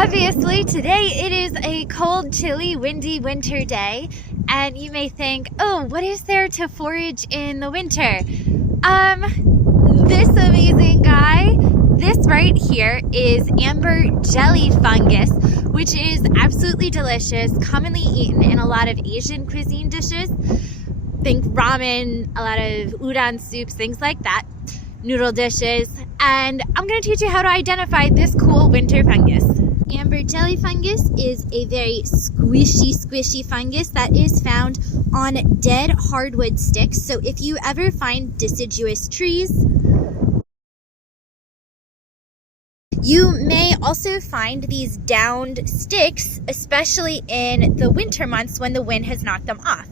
Obviously, today it is a cold, chilly, windy winter day, and you may think, oh, what is there to forage in the winter? This amazing guy, this right here is Amber Jelly Fungus, which is absolutely delicious, commonly eaten in a lot of Asian cuisine dishes. Think ramen, a lot of udon soups, things like that, noodle dishes, and I'm going to teach you how to identify this cool winter fungus. Amber jelly fungus is a very squishy fungus that is found on dead hardwood sticks. So if you ever find deciduous trees, you may also find these downed sticks, especially in the winter months when the wind has knocked them off.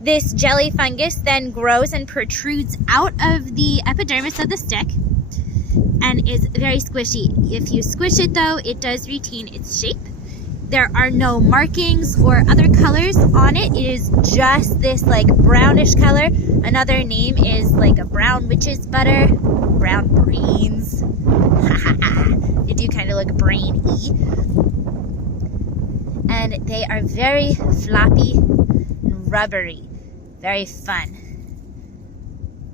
This jelly fungus then grows and protrudes out of the epidermis of the stick and is very squishy. If you squish it though, it does retain its shape. There are no markings or other colors on it. It is just this like brownish color. Another name is like a brown witch's butter, brown brains. They do kind of look brain-y. And they are very floppy and rubbery. Very fun.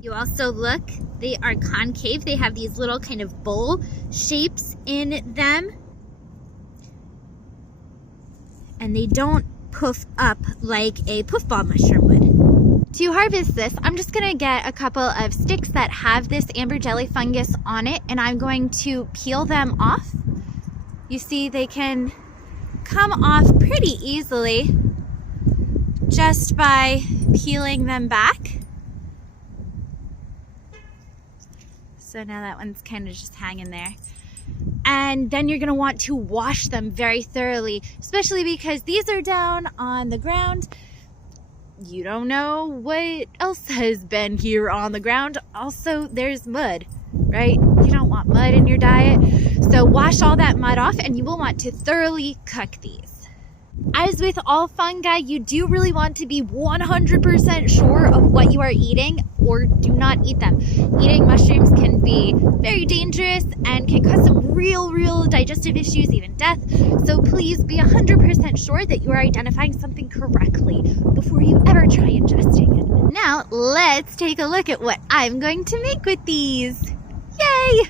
You also look, they are concave. They have these little kind of bowl shapes in them. And they don't puff up like a puffball mushroom would. To harvest this, I'm just gonna get a couple of sticks that have this amber jelly fungus on it, and I'm going to peel them off. You see, they can come off pretty easily just by peeling them back. So now that one's kind of just hanging there. And then you're gonna want to wash them very thoroughly, especially because these are down on the ground. You don't know what else has been here on the ground. Also, there's mud, right? You don't want mud in your diet. So wash all that mud off, and you will want to thoroughly cook these. As with all fungi, you do really want to be 100% sure of what you are eating, or do not eat them. Eating mushrooms can be very dangerous and can cause some real digestive issues, even death. So please be 100% sure that you are identifying something correctly before you ever try ingesting it. Now, let's take a look at what I'm going to make with these. Yay!